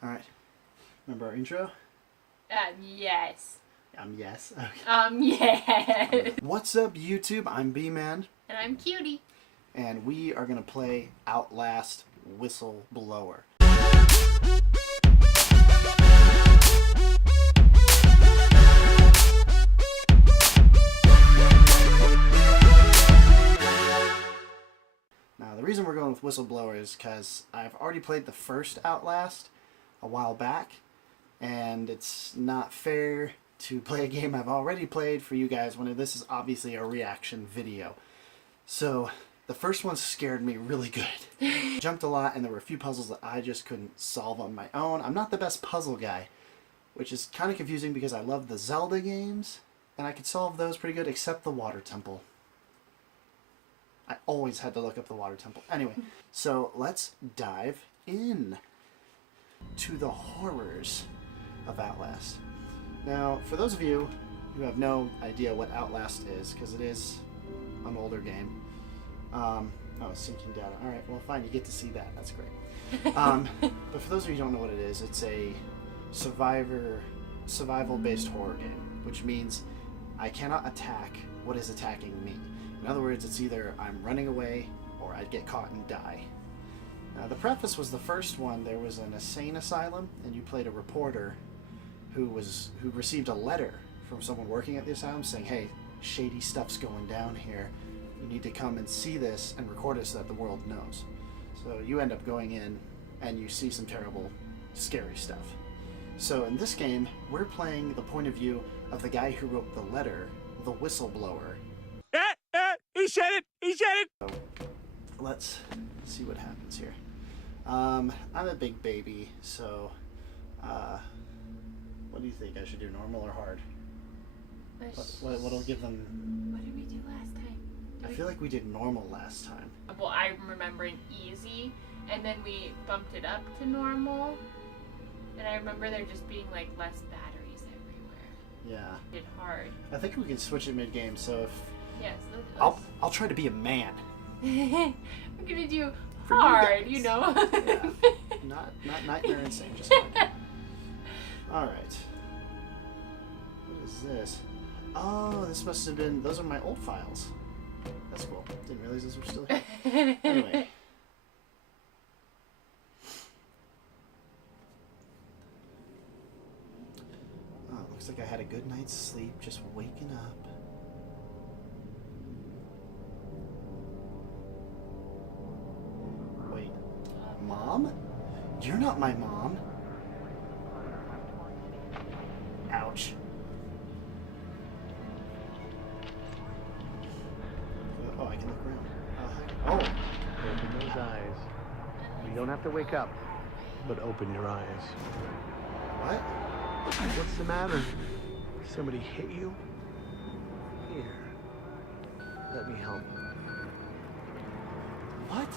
Alright. Remember our intro? Yes. Yes. Yes. Okay. What's up, YouTube? I'm Bman. And I'm Cutie. And we are going to play Outlast Whistleblower. Now, the reason we're going with Whistleblower is because I've already played the first Outlast a while back, and it's not fair to play a game I've already played for you guys when this is obviously a reaction video. So, the first one scared me really good. Jumped a lot, and there were a few puzzles that I just couldn't solve on my own. I'm not the best puzzle guy, which is kind of confusing because I love the Zelda games, and I could solve those pretty good, except the water temple. I always had to look up the water temple. Anyway, so let's dive in to the horrors of Outlast. Now, for those of you who have no idea what Outlast is, because it is an older game. Oh, syncing data. Alright, well fine, you get to see that. That's great. But for those of you who don't know what it is, it's a survival-based horror game, which means I cannot attack what is attacking me. In other words, it's either I'm running away or I'd get caught and die. Now, the preface was the first one. There was an insane asylum, and you played a reporter who received a letter from someone working at the asylum saying, hey, shady stuff's going down here. You need to come and see this and record it so that the world knows. So you end up going in and you see some terrible, scary stuff. So in this game, we're playing the point of view of the guy who wrote the letter, the whistleblower. He said it! He said it! So let's see what happens here. I'm a big baby, so what do you think? I should do normal or hard? What'll give them... What did we do last time? I feel like we did normal last time. Well, I'm remembering easy, and then we bumped it up to normal, and I remember there just being like less batteries everywhere. Yeah. We did hard. I think we can switch it mid-game, so if... Yes. I'll try to be a man. We're gonna do For hard, you know? Yeah. Not nightmare insane, just hard. Alright. What is this? Oh, this must have been... Those are my old files. That's cool. Didn't realize those were still here. Anyway. Oh, looks like I had a good night's sleep just waking up. Wait. Mom? You're not my mom. Ouch. Oh, I can look around. Open those eyes. You don't have to wake up, but open your eyes. What? What's the matter? Somebody hit you? Here. Let me help. What?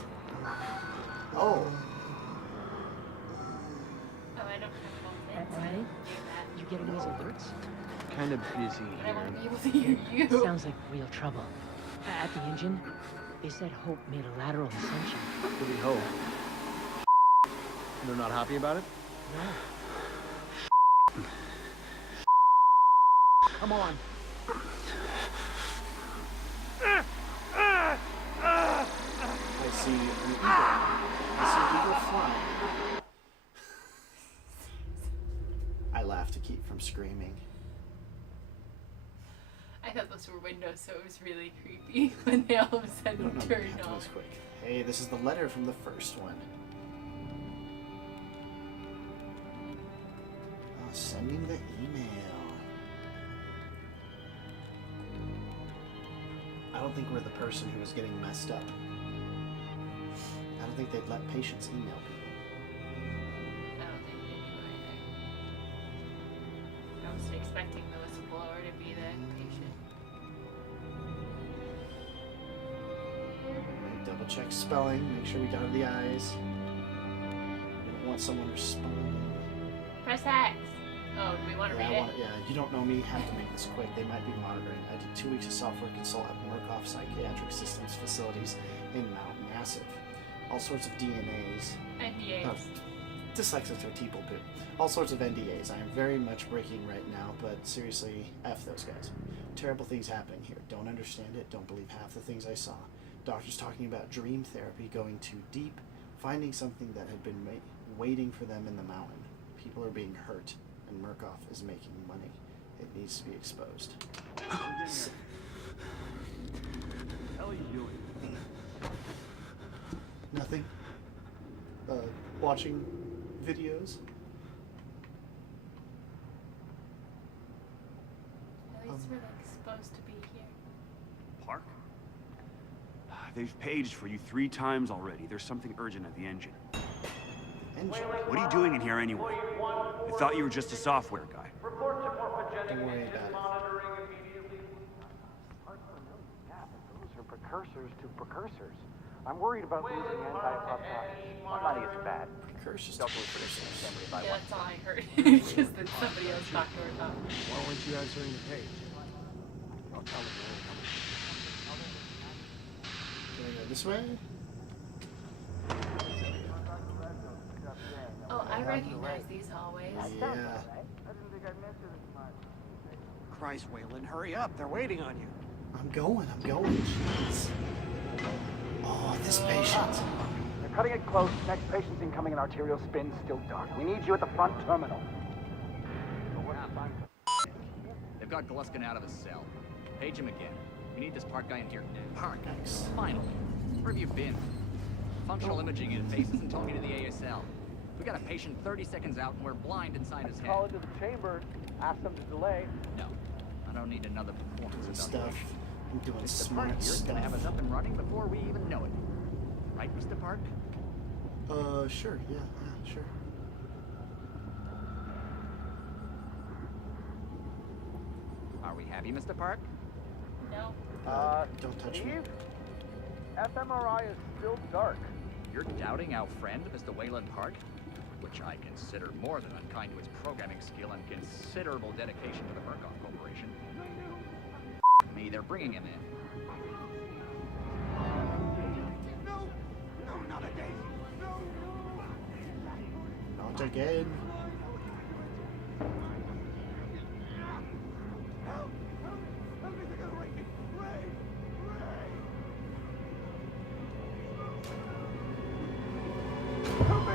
Oh. Oh, I don't have At night, you getting these alerts? Kind of busy But I want to be here. able to hear you. Sounds like real trouble. At the engine, they said Hope made a lateral ascension. Really hope. They're not happy about it? No. Come on. I see an eagle. I see an eagle flying. I laugh to keep from screaming. I thought those were windows, so it was really creepy when they all of a sudden No, turned that on. was quick. Hey, this is the letter from the first one. Oh, sending the email. I don't think we're the person who was getting messed up. I don't think they'd let patients email people. I don't think they do either. I wasn't expecting the whistleblower to be the patient. Double check spelling, make sure we dotted the I's. We don't want someone responding. Press X! Oh, do we want to read it? Yeah, you don't know me, have to make this quick. They might be monitoring. I did 2 weeks of software consult at Murkoff Psychiatric Systems facilities in Mount Massive. All sorts of DNAs. NDAs. Dyslexia people poo. All sorts of NDAs. I am very much breaking right now, but seriously, F those guys. Terrible things happening here. Don't understand it. Don't believe half the things I saw. Doctors talking about dream therapy, going too deep, finding something that had been waiting for them in the mountain. People are being hurt, and Murkoff is making money. It needs to be exposed. What the hell are you doing? Nothing. Watching videos. At least we're like supposed to be here. Park? They've paged for you 3 times already. There's something urgent at the engine. Engine. What are you doing in here anyway? I thought you were just a software guy. Don't worry about it. Those are precursors to precursors. I'm worried about losing anti-apoptosis. One money is bad. Precursors to Double precursors. Yeah, that's all I heard. Just that somebody else talked to her about. Why weren't you answering the page? I'll tell them. Can we go this way? Oh, I recognize these hallways. Yeah. Christ, Waylon, hurry up. They're waiting on you. I'm going. Jeez. Oh, this patient. They're cutting it close. Next patient's incoming in arterial spin, still dark. We need you at the front terminal. They've got Gluskin out of his cell. Page him again. We need this Park guy in here now. Park? Nice. Finally. Where have you been? Functional imaging interface isn't talking to the ASL. We got a patient 30 seconds out and we're blind inside his head. Call into the chamber. Ask them to delay. No. I don't need another performance Doing stuff. evaluation. I'm doing Mr. smart Park here's gonna have stuff. us up and running before we even know it. Right, Mr. Park? Sure. Yeah, sure. Are we happy, Mr. Park? No. Don't touch me. fMRI is still dark. You're doubting our friend, Mr. Wayland Park? Which I consider more than unkind to his programming skill and considerable dedication to the Murkoff Corporation. Me, they're bringing him in. No, not again. Not again. Help me!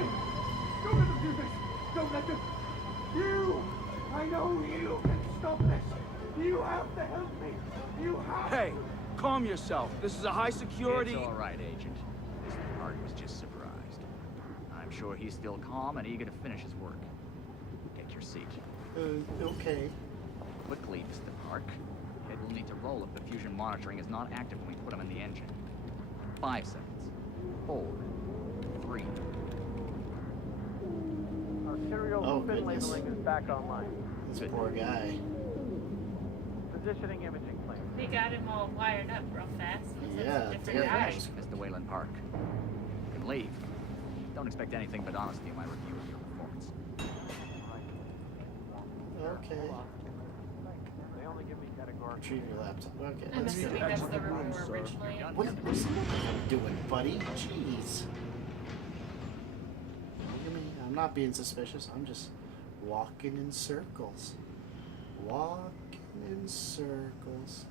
Don't let them do this! Don't let them... You! I know you can stop this! You have to help me! You have Hey, calm yourself. This is a high security... It's all right, Agent. Mr. Park was just surprised. I'm sure he's still calm and eager to finish his work. Take your seat. Okay. Quickly, Mr. Park. It will need to roll if the fusion monitoring is not active when we put him in the engine. 5 seconds. 4. 3. Arterial Oh, spin goodness. labeling is back online. This Good. poor guy. Positioning imaging plan. They got him all wired up real fast. Yeah, That's a different yeah. guy. Finished, Mr. Wayland Park. You can leave. Don't expect anything but honesty in my review of your performance. Okay. They only give me categorical. Retrieve your laptop. Okay. I'm Let's do assuming that. that's the room we were originally in. What's he doing, buddy? Jeez. Look at me. I'm not being suspicious. I'm just walking in circles. Walking in circles.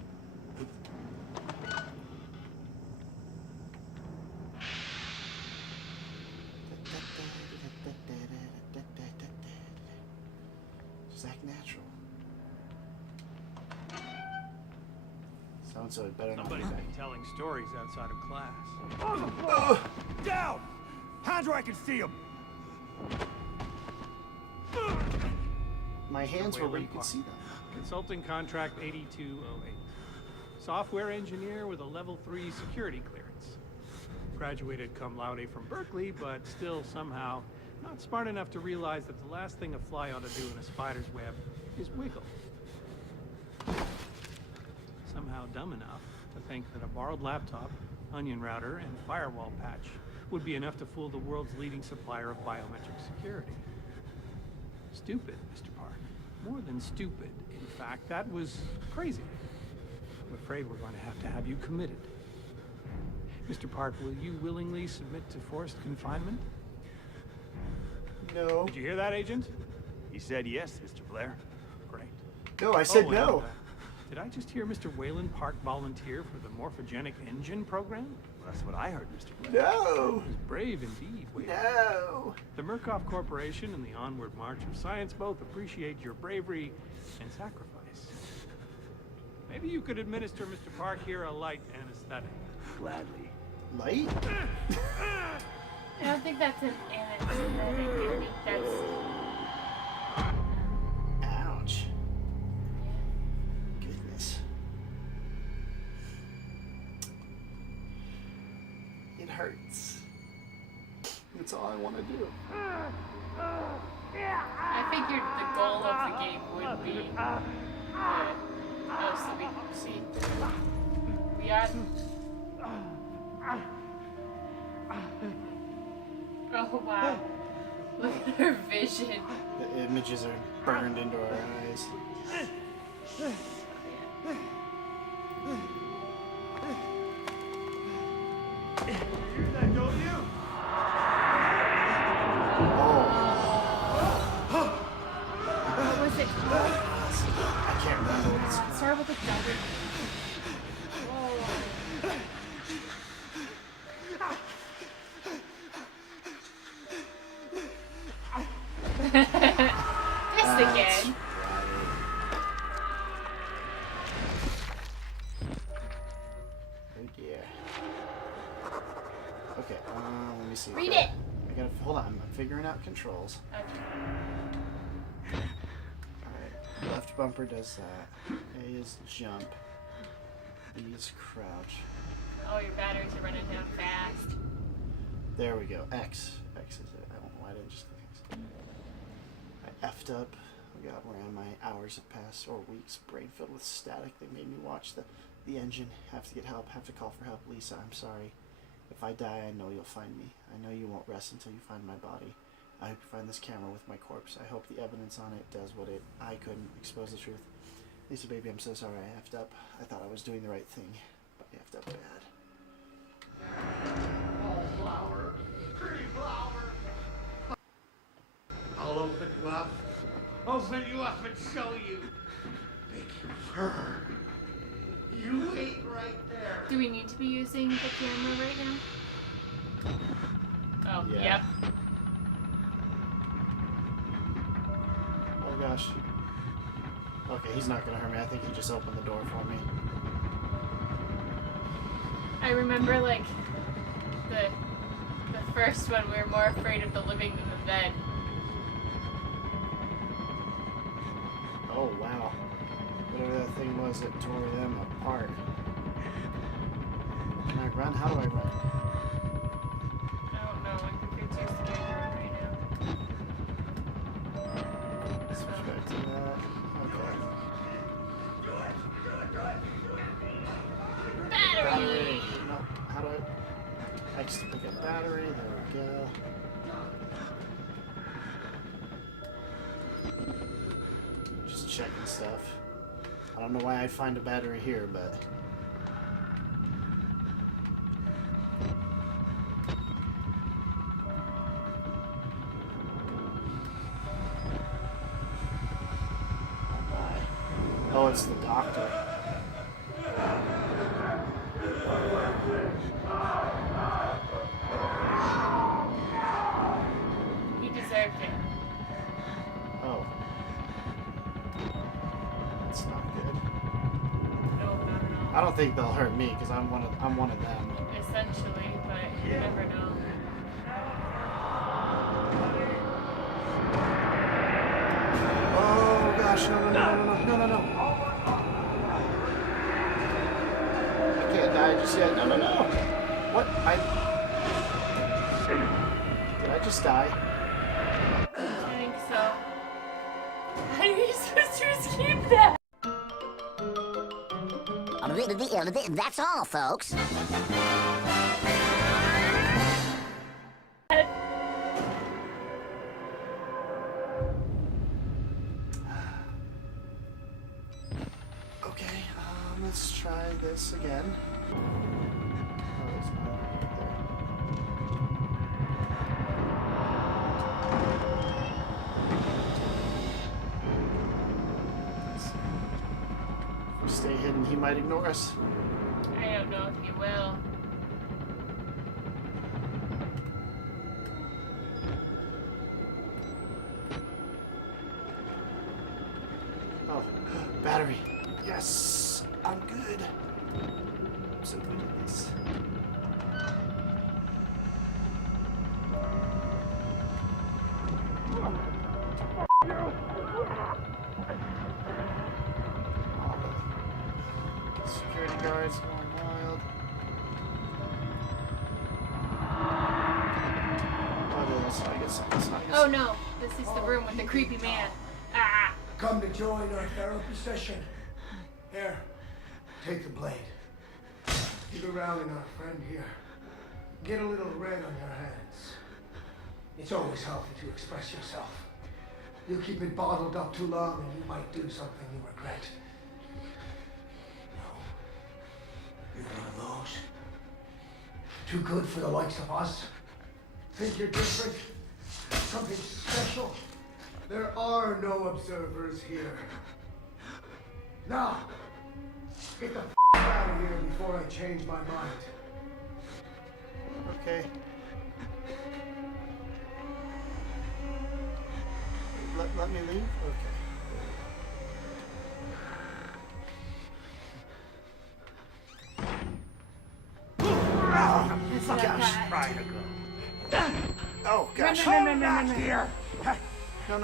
Just act natural. So it better not be Somebody's back. been telling stories outside of class. On the floor! Down! Hands where I can see them! My hands were where you Wayland could Park. see them. Consulting contract 8208. Software engineer with a level 3 security clearance. Graduated cum laude from Berkeley, but still somehow not smart enough to realize that the last thing a fly ought to do in a spider's web is wiggle. Somehow dumb enough to think that a borrowed laptop, onion router, and firewall patch would be enough to fool the world's leading supplier of biometric security. Stupid, Mr. Park. More than stupid. In fact, that was crazy. I'm afraid we're going to have you committed. Mr. Park, will you willingly submit to forced confinement? No. Did you hear that, Agent? He said yes, Mr. Blair. Great. No, I said Oh, no. and, did I just hear Mr. Wayland Park volunteer for the morphogenic engine program? Well, that's what I heard, Mr. Blair. No. He was brave indeed, Wayland. No. The Murkoff Corporation and the Onward March of Science both appreciate your bravery and sacrifice. Maybe you could administer Mr. Park here a light anesthetic. Gladly. Light? I don't think that's an anesthetic. I think that's. Ouch. Goodness. It hurts. That's all I want to do. I figured the goal of the game would be. Oh, so we see. We are. Oh wow. Look at her vision. The images are burned into our eyes. You hear that, don't you? What was it called? I can't remember what it's called. Start with a W. This again. Oh dear. Okay, let me see. Read I it. gotta hold on. I'm figuring out controls. Okay. Alright, left bumper does that. A is jump. B is crouch. Oh, your batteries are running down fast. There we go. X. X is it. I don't know why I didn't just click X. I effed up. Oh god, where am I? Hours have passed, or weeks. Brain filled with static. They made me watch the engine. Have to get help. Have to call for help. Lisa, I'm sorry. If I die, I know you'll find me. I know you won't rest until you find my body. I hope you find this camera with my corpse. I hope the evidence on it does what I couldn't. Expose the truth. Lisa, baby, I'm so sorry I effed up. I thought I was doing the right thing, but I effed up bad. Flower. Pretty flower. I'll open you up. Open you up and show you. Make you fur. You wait right there. Do we need to be using the camera right now? Oh, Yeah. yep. Oh gosh. Okay, he's not gonna hurt me. I think he just opened the door for me. I remember, like, the first one, we were more afraid of the living than the dead. Oh wow. Whatever that thing was that tore them apart. Can I run? How do I run? I don't know. I think you're too scared to run right now. Switch back to that. Okay. Battery! No. How do I? X to pick up battery. There we go. Just checking stuff. I don't know why I'd find a battery here, but. Oh, it's the doctor. He deserved it. Oh. That's not good. No, not at I don't think they'll hurt me because I'm one of them. all. Essentially, but you never know. Oh gosh, no. I can't die just yet. No. What? Did I just die? I think so. How are you supposed to escape that? That's all, folks. Okay, let's try this again. Oh, it's not right might ignore us. I don't know if you will. Oh, battery. Yes, I'm good. I'm so good at this. Security guards going wild. Oh, that's not good. That's not good. Oh no, this is the room with the creepy man. Ah! Come to join our therapy session. Here, take the blade. Keep it rounding our friend here. Get a little red on your hands. It's always healthy to express yourself. You keep it bottled up too long and you might do something you regret. No. You're one of those. Too good for the likes of us. Think you're different? Something special? There are no observers here. Now, get the out of here before I change my mind. Okay. Let me leave? Okay. This is gosh. Oh gosh. No. Here. No.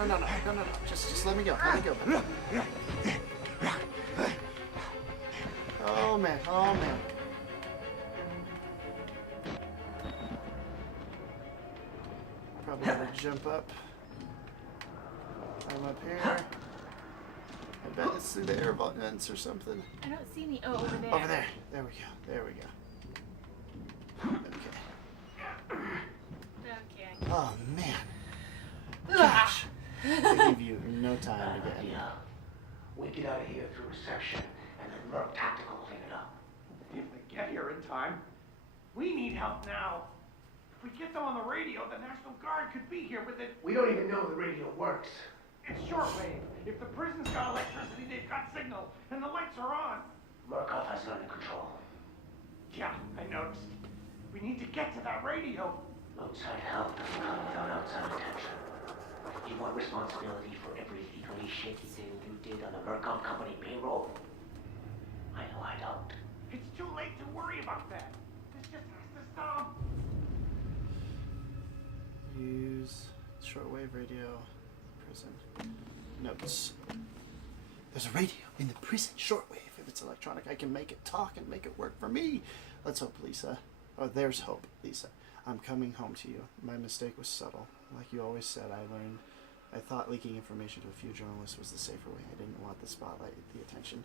Just let me go. Let me go. Oh man. Probably gotta jump up. I'm up here. I bet it's through the air vents or something. I don't see any. Oh, over there. Over there. There we go. Okay. Okay. Oh man. Gosh. I give you no time to get any. We get out of here through reception, and then Merc Tactical will clean it up. If they get here in time, we need help now. If we get them on the radio, the National Guard could be here with it. We don't even know the radio works. It's shortwave. If the prison's got electricity, they've got signal, and the lights are on. Murkoff has it under control. Yeah, I noticed. We need to get to that radio. Outside help doesn't come without outside attention. You want responsibility for every legally shaky thing you did on the Murkoff Company payroll? I know I don't. It's too late to worry about that. This just has to stop. Use shortwave radio. Prison. Notes. There's a radio in the prison. Shortwave. If it's electronic, I can make it talk and make it work for me. Let's hope, Lisa. Oh, there's hope, Lisa. I'm coming home to you. My mistake was subtle. Like you always said, I thought leaking information to a few journalists was the safer way. I didn't want the spotlight, the attention.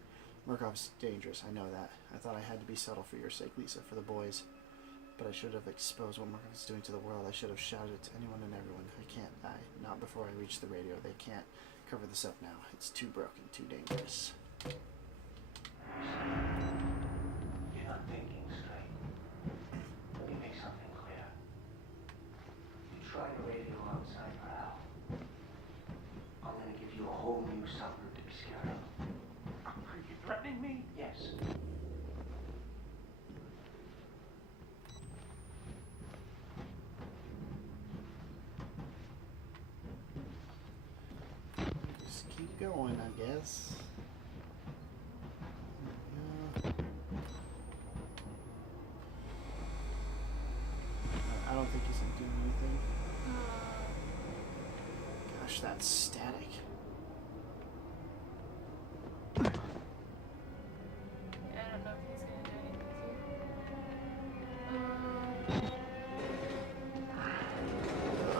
Murkoff's dangerous, I know that. I thought I had to be subtle for your sake, Lisa, for the boys. But I should have exposed what Murkoff is doing to the world. I should have shouted it to anyone and everyone. I can't die. Not before I reach the radio. They can't cover this up now. It's too broken, too dangerous. You're not thinking straight. Let me make something clear. You try the radio outside for help. I'm gonna give you a whole new something to be scared of. Are you threatening me? Yes. Just keep going, I guess. I don't think he's doing anything. Gosh, that's static. I don't know if he's gonna do anything too.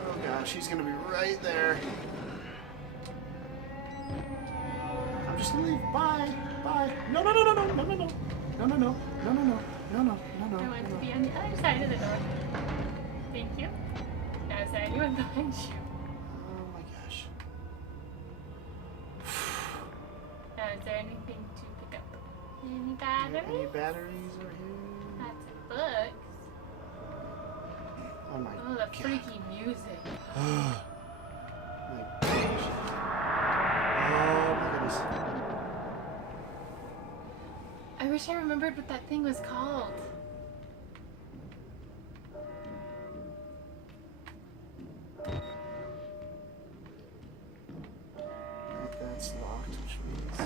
Oh gosh, he's gonna be right there. I'm just gonna leave. Bye. Bye. No. I want to be on the other side of the door. Thank you. Now is there anyone behind you? Oh my gosh. Now is there anything to pick up? Any batteries? Any batteries are here? Lots of books. Oh my Oh, the god. freaky music. My gosh. Oh my goodness. I wish I remembered what that thing was called. That's locked, which means...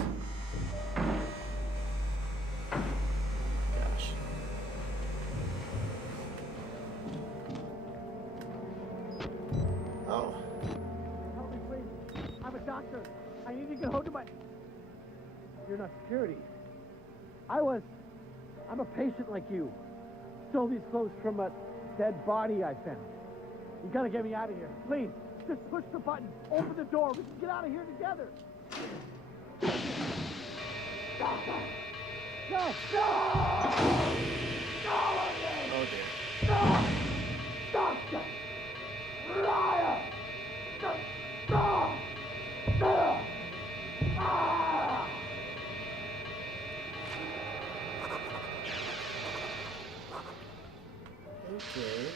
Gosh. Oh. Help me, please. I'm a doctor. I need to get hold of my... You're not security. I'm a patient like you. Stole these clothes from a dead body I found. You gotta get me out of here. Please, just push the button. Open the door. We can get out of here together. Doctor! No! No! No! Oh dear. No! Doctor! Liar! Stop! Ah! Okay.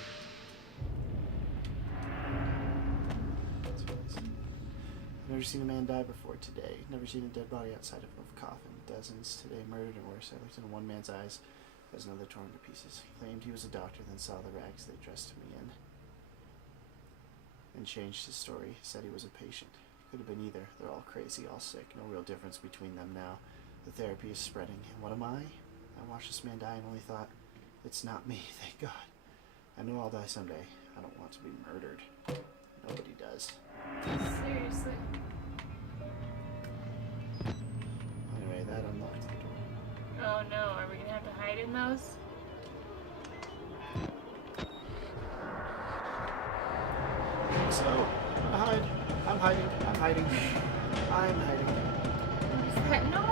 Never seen a man die before today. Never seen a dead body outside of a coffin. Dozens today murdered and worse. I looked into one man's eyes as another torn to pieces. He claimed he was a doctor, then saw the rags they dressed me in and changed his story. Said he was a patient. Could have been either. They're all crazy, all sick. No real difference between them now. The therapy is spreading. And what am I? I watched this man die and only thought, it's not me, thank God. I know I'll die someday. I don't want to be murdered. Nobody does. Seriously. Anyway, that unlocked the door. Oh no, are we gonna have to hide in those? So, hide. I'm hiding. I'm hiding. I'm hiding. Is that no?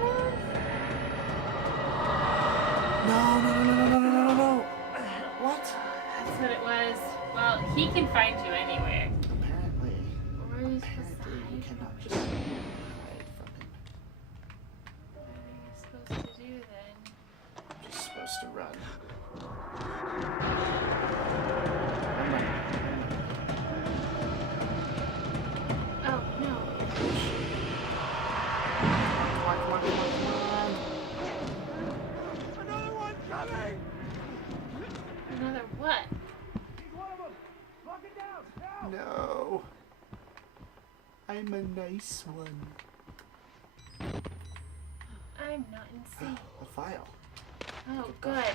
No, no, no, no, no, no, no, no, no. What? That's what it was. Well, he can find you anywhere. Apparently. Where are you supposed to Apparently, you hide cannot from? just hide from him. What are you supposed to do then? You're just supposed to run. Oh no. Come on, come on, come on, come on. Another one's coming! Another what? He's one of them! Lock it down! Now! No. I'm a nice one. I'm not insane. A file. Oh, good.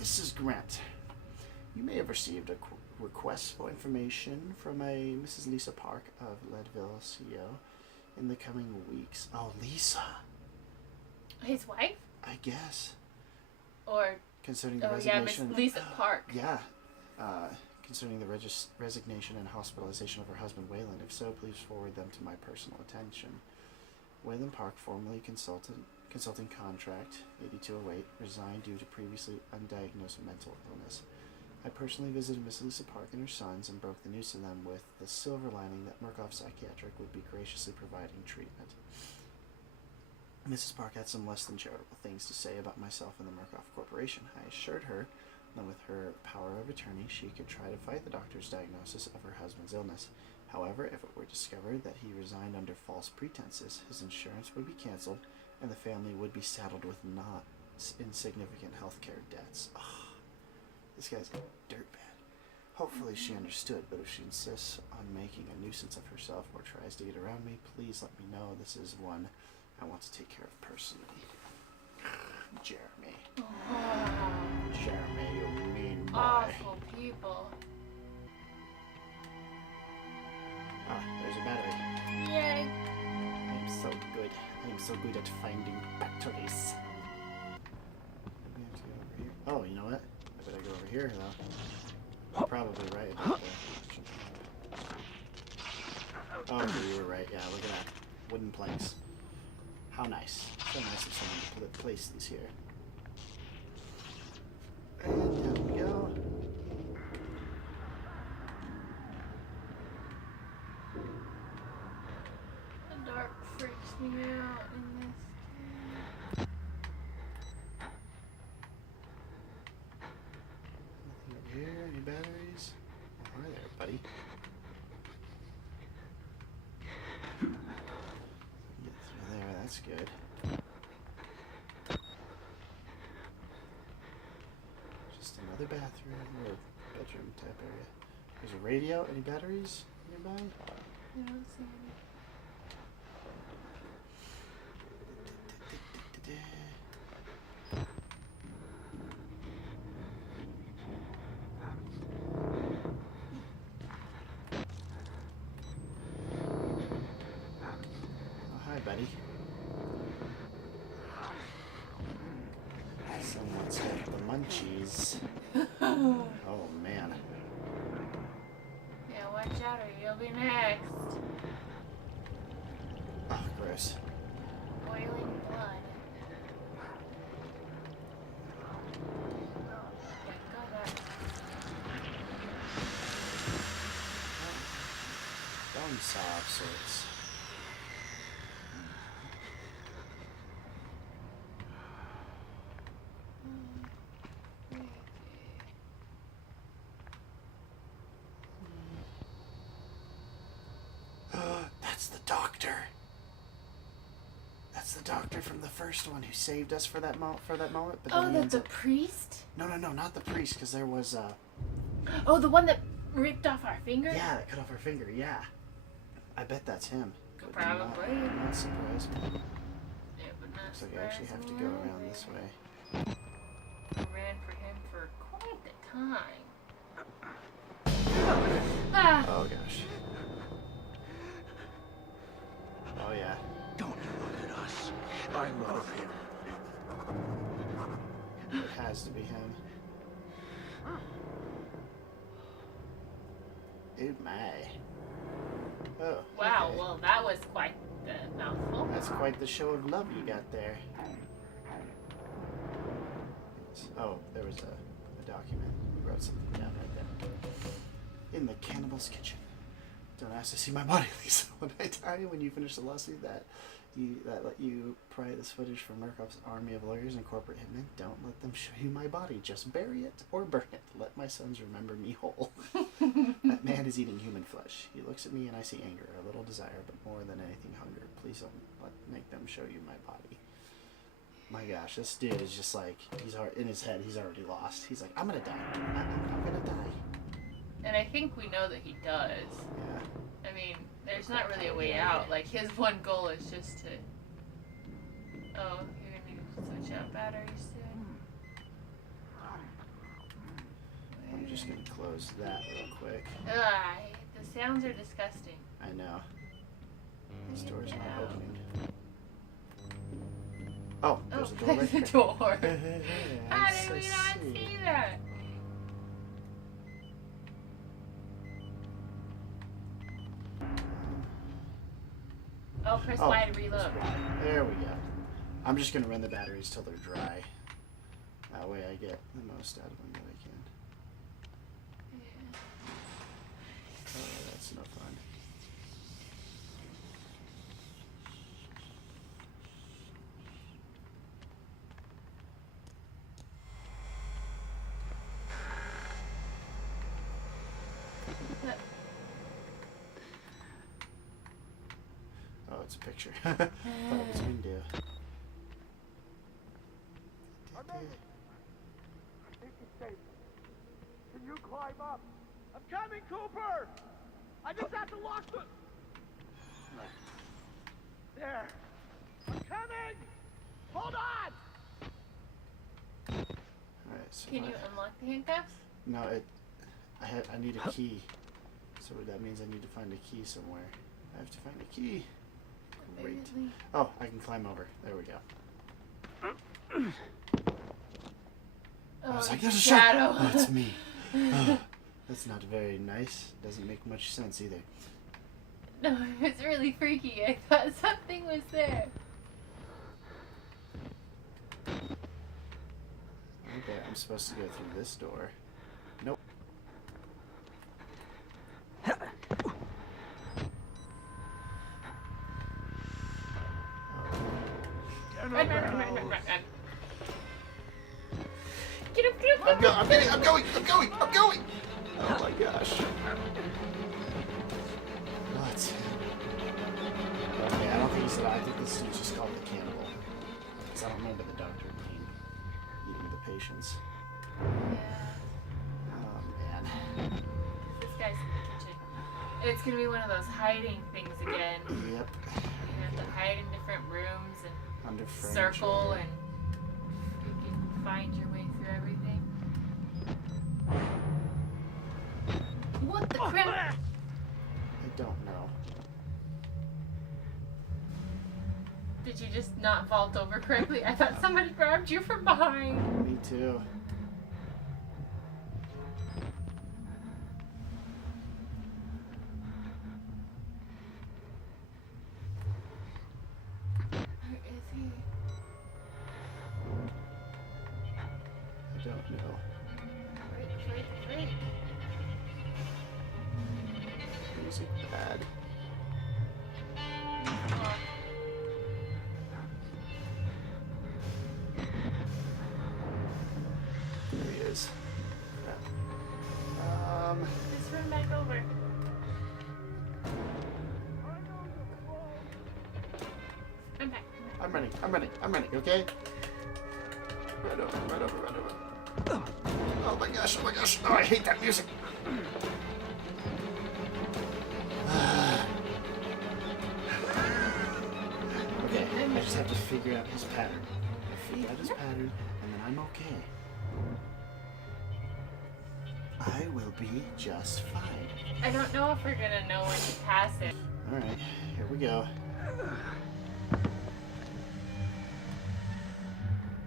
Mrs. Grant, you may have received a request for information from a Mrs. Lisa Park of Leadville, CO, in the coming weeks. Oh, Lisa. His wife? I guess. Or Concerning the oh yeah, resignation. Miss Lisa Park. Yeah. Concerning the resignation and hospitalization of her husband, Wayland. If so, please forward them to my personal attention. Wayland Park, formerly consulting contract 8208, resigned due to previously undiagnosed mental illness. I personally visited Miss Lisa Park and her sons and broke the news to them with the silver lining that Murkoff Psychiatric would be graciously providing treatment. Mrs. Park had some less than charitable things to say about myself and the Murkoff Corporation. I assured her that with her power of attorney, she could try to fight the doctor's diagnosis of her husband's illness. However, if it were discovered that he resigned under false pretenses, his insurance would be canceled and the family would be saddled with not insignificant healthcare debts. Oh, this guy's a dirtbag. Hopefully she understood, but if she insists on making a nuisance of herself or tries to get around me, please let me know. This is one I want to take care of personally. Jeremy. Oh, Jeremy, you mean boy. awful people. Ah, there's a battery. Yay. I am so good. I am so good at finding batteries. We have to go over here. Oh, you know what? I better go over here, though. You're probably right about that. Oh, okay, you were right. Yeah, look at that. Wooden planks. How nice. So nice of someone to place these here. And down we go. The dark freaks me out in this game. Nothing over here. Any batteries? Oh, hi there, buddy. good. Just another bathroom or bedroom type area. There's a radio. Any batteries nearby? I don't see any. Buddy. Someone's got the munchies. Oh man. Yeah, watch out or you'll be next. Oh, gross. Boiling blood. Bone saw of sorts. That's the doctor. That's the doctor from the first one who saved us for that moment. But Oh, then he the ends up... priest? No, not the priest, because there was Oh, the one that ripped off our finger? Yeah, that cut off our finger. Yeah, I bet that's him. Probably. Not surprised. It would not Looks like I actually have to go around this way. I ran for him for quite the time. Ah. Oh gosh. Oh yeah. Don't look at us. I love him. It has to be him. Oh my. Oh. Wow, Okay. well that was quite the mouthful. That's quite the show of love you got there. Oh, there was a document. We wrote something down right there. In the cannibal's kitchen. Don't ask to see my body, Lisa. When I die, when you finish the lawsuit that let you pry this footage from Murkoff's army of lawyers and corporate hitmen, don't let them show you my body. Just bury it or burn it. Let my sons remember me whole. That man is eating human flesh. He looks at me and I see anger, a little desire, but more than anything hunger. Please don't make them show you my body. My gosh, this dude is just like, in his head, he's already lost. He's like, I'm gonna die. I'm gonna die. And I think we know that he does. Yeah. I mean, there's not really a way out. Like, his one goal is just to... Oh, you're gonna switch out batteries soon? I'm just gonna close that real quick. Ugh, the sounds are disgusting. I know. This door's not opening. Oh, there's a door right there's a there. door. How did we not see that? Oh, press Y to reload. There we go. I'm just gonna run the batteries till they're dry. That way I get the most out of them that I can. Yeah. Oh, that's no fun. Oh, it's a picture. Thought it was window. I think he's safe. Can you climb up? I'm coming, Cooper! I just have to lock the... There. I'm coming! Hold on! Alright, so Can you unlock the handcuffs? No, I need a key. So that means I need to find a key somewhere. I have to find a key. Great. Apparently. Oh, I can climb over. There we go. I was like, there's a shadow. Oh, it's me. Oh, that's not very nice. Doesn't make much sense either. No, it's really freaky. I thought something was there. Okay, I'm supposed to go through this door. Nope. Run. Get up. I'm going! Oh my gosh. What? Okay, I don't think so. I think this dude's just called the cannibal. Because I don't remember the doctor eating the patients. Yeah. Oh, man. This guy's in the kitchen. It's gonna be one of those hiding things again. Yep. You have to hide in different rooms and Under furniture. circle and you can find your way through everything. What the crap? I don't know. Did you just not vault over correctly? I thought somebody grabbed you from behind. Me too. Where is he? I don't know. Frick. Music bad. Oh, There he is. Crap. just run back over. I'm back. I'm running, okay? Right over. Oh my gosh. Oh, I hate that music. Okay, I just have to figure out his pattern. And then I'm okay. I will be just fine. I don't know if we're gonna know when to pass it. Alright, here we go.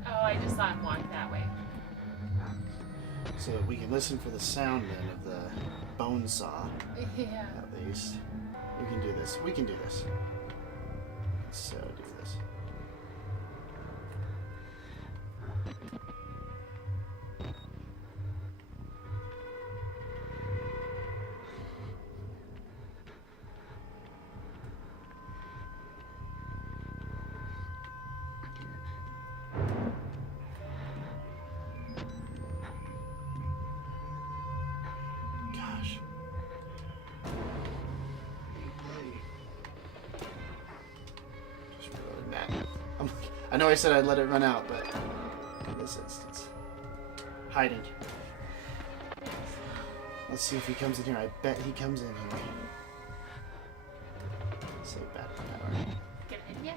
Oh, I just saw him walk that way. So that we can listen for the sound then of the bone saw, Yeah. at least. We can do this. So do this. Gosh. Just reloading that. I know I said I'd let it run out, but in this instance. Hiding. Let's see if he comes in here. I bet he comes in here. Save battery power. Good idea.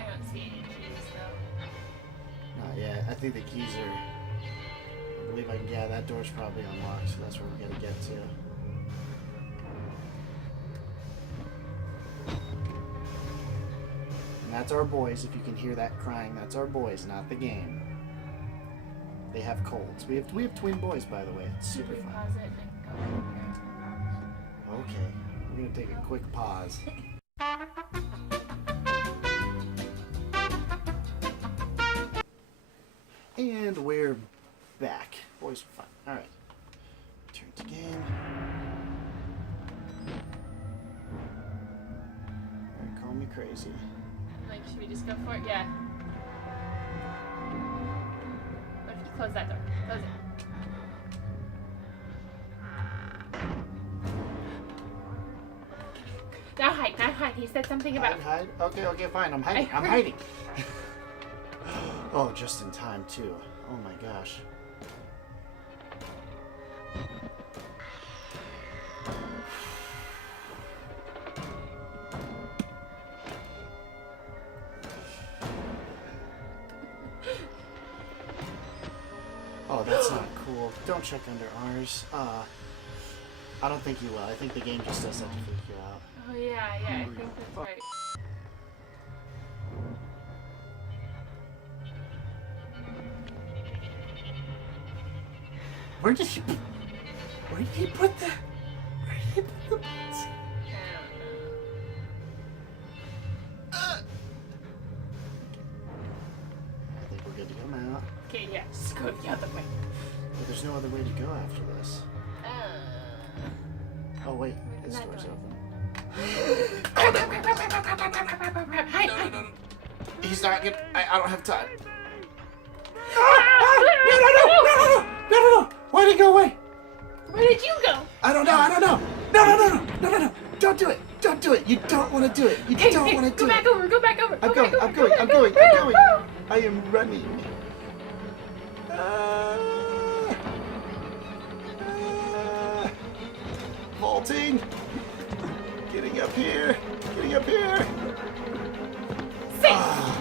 I don't see any keys though. Not yet. I think the keys are. I believe yeah, that door's probably unlocked, so that's where we gotta get to. And that's our boys. If you can hear that crying, that's our boys, not the game. They have colds. We have twin boys, by the way. It's super Should we fun. pause it and go in here? Okay, we're gonna take a quick pause. And we're back. Boys are fun. Alright. Turn to game. Alright, call me crazy. Like, should we just go for it? Yeah. What if you close that door? Close it. Now hide. He said something about. Hide? Okay, fine. I'm hiding. Oh, just in time, too. Oh my gosh. Oh, that's not cool. Don't check under ours. I don't think you will. I think the game just does that to freak you out. Oh yeah, I think that's right. Where did he put the buttons? I think we're good to come out. Okay, yeah, just go the other way. But there's no other way to go after this. Oh wait, this That door's door. open. Hide. No. He's not gonna. I don't have time. No! No! Why'd it go away? Where did you go? I don't know. No. Don't do it. Don't do it. You don't want to do it. You don't want to do it. Go back over. I'm going. I am running. Vaulting. Getting up here. Safe.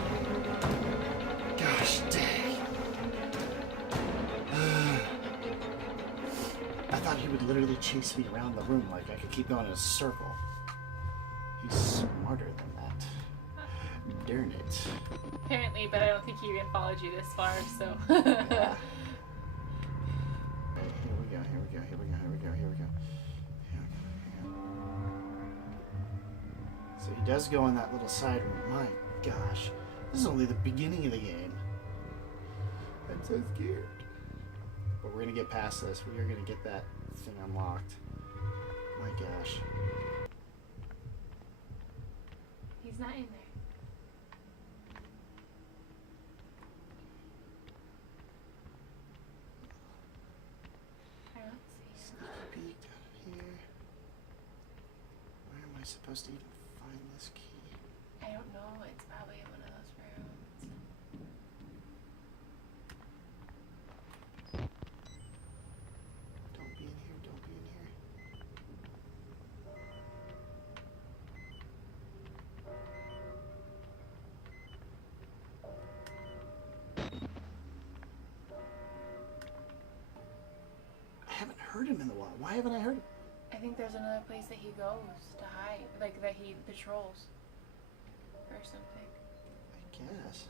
Gosh dang. I thought he would literally chase me around the room like I could keep going in a circle. He's smarter than that. Darn it. Apparently, but I don't think he even followed you this far, so. Yeah. Here we go. So he does go in that little side room. My gosh. This is only the beginning of the game. I'm so scared. But we're going to get past this. We are going to get that thing unlocked. My gosh. He's not in there. I don't see him. Sneak peek down here. Where am I supposed to even find this key? I don't know. It's probably in one of those rooms. Don't be in here. I haven't heard him in a while. Why haven't I heard him? I think there's another place that he goes to hide, like that he patrols or something. I guess.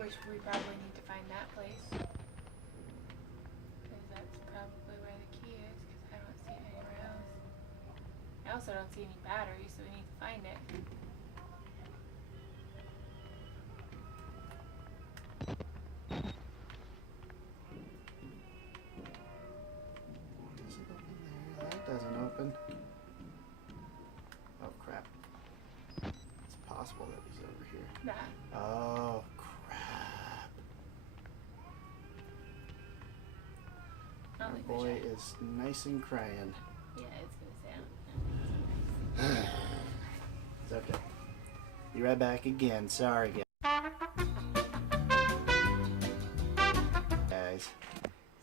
Which we probably need to find that place. Because that's probably where the key is, because I don't see it anywhere else. I also don't see any batteries, so we need to find it. Does it open there? That doesn't open. Oh crap. It's possible that he's over here. That. Oh crap. I don't Our think we boy should. is nice and crying. Yeah, it's gonna sound. It's okay. Be right back again. Sorry, guys.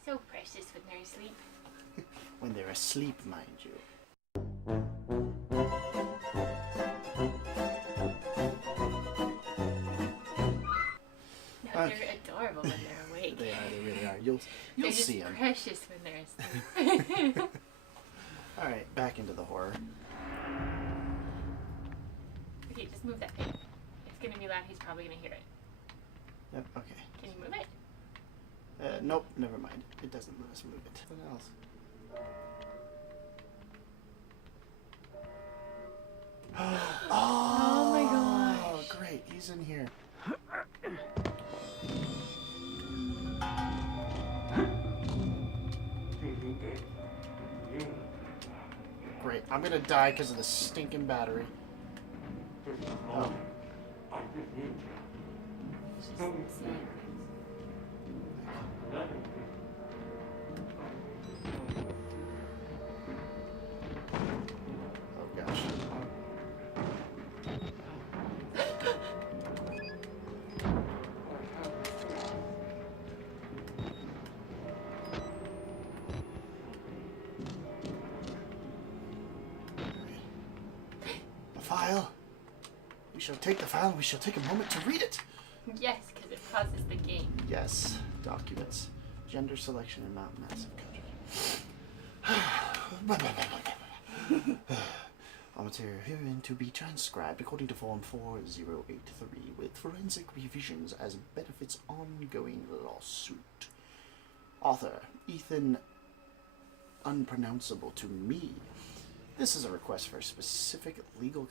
So precious when they're asleep. When they're asleep, mind you. No, Okay. they're adorable when they're awake. They really are. You'll They're see just them. precious when they're asleep. All right, back into the horror. Okay, just move that thing. It's gonna be loud. He's probably gonna hear it. Yep. Okay. Can you move it? Nope. Never mind. It doesn't let us move it. What else? Oh my gosh. Great. He's in here. Great. I'm gonna die because of the stinking battery. Oh. Oh gosh. A file. We shall take the file and we shall take a moment to read it. Yes, because it pauses the game. Yes. Documents. Gender selection in Mountain Massive Country. All material herein to be transcribed according to Form 4083 with forensic revisions as benefits ongoing lawsuit. Author, Ethan Unpronounceable to Me. This is a request for specific legal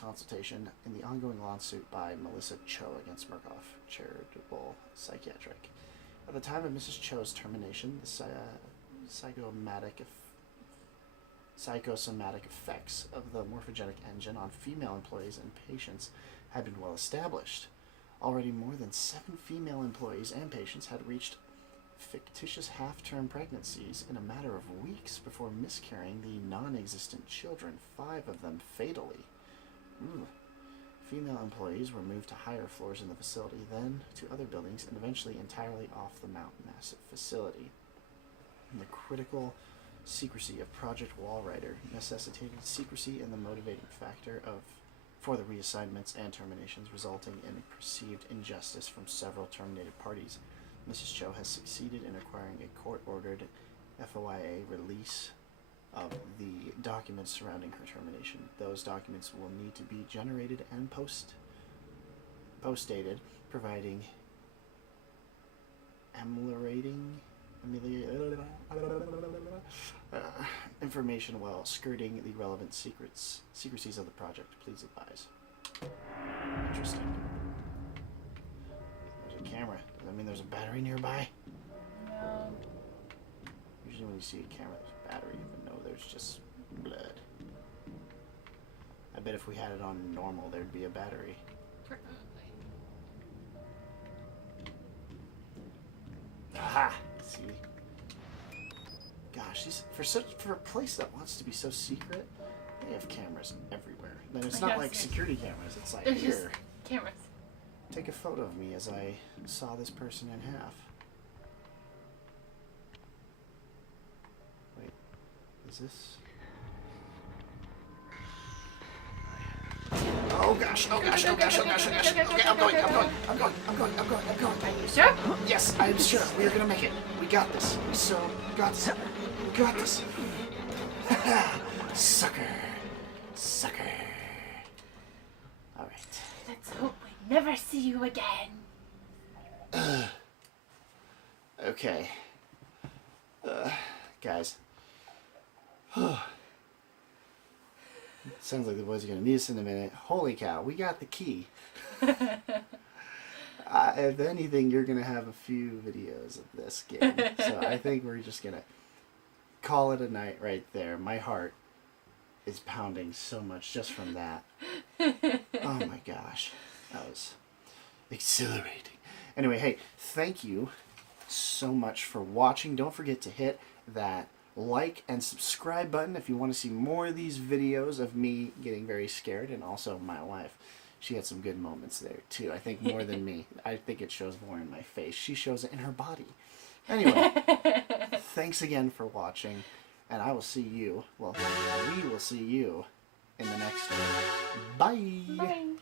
consultation in the ongoing lawsuit by Melissa Cho against Murkoff Charitable Psychiatric. At the time of Mrs. Cho's termination, the psychosomatic effects of the morphogenic engine on female employees and patients had been well established. Already more than 7 female employees and patients had reached fictitious half-term pregnancies in a matter of weeks before miscarrying the non-existent children, 5 of them fatally. Female employees were moved to higher floors in the facility, then to other buildings, and eventually entirely off the Mount Massive facility. And the critical secrecy of Project Wallrider necessitated secrecy and the motivating factor for the reassignments and terminations, resulting in perceived injustice from several terminated parties. Mrs. Cho has succeeded in acquiring a court-ordered FOIA release of the documents surrounding her termination. Those documents will need to be generated and post-dated, providing information while skirting the relevant secrecies of the project. Please advise. Interesting. There's a camera. Does that mean there's a battery nearby? No. Usually when you see a camera, there's a battery, but no, there's just blood. I bet if we had it on normal, there'd be a battery. Probably. Aha! See? Gosh, for a place that wants to be so secret, they have cameras everywhere. And it's not like security cameras. It's like, There's just here, cameras. take a photo of me as I saw this person in half. Wait, is this? Oh gosh, oh gosh, oh gosh, oh gosh, oh gosh. Okay, I'm going. Are you sure? Yes, I'm sure. We are gonna make it. We got this. We got this. We got this. Sucker. Sucker. Alright. Let's hope we never see you again. Okay. Guys. Sounds like the boys are going to need us in a minute. Holy cow, we got the key. If anything, you're going to have a few videos of this game. So I think we're just going to call it a night right there. My heart is pounding so much just from that. Oh my gosh. That was exhilarating. Anyway, hey, thank you so much for watching. Don't forget to hit that like and subscribe button if you want to see more of these videos of me getting very scared, and also my wife. She had some good moments there too. I think more than me. I think it shows more in my face. She shows it in her body. Anyway, thanks again for watching, and I will see you, well, we will see you in the next one. Bye! Bye.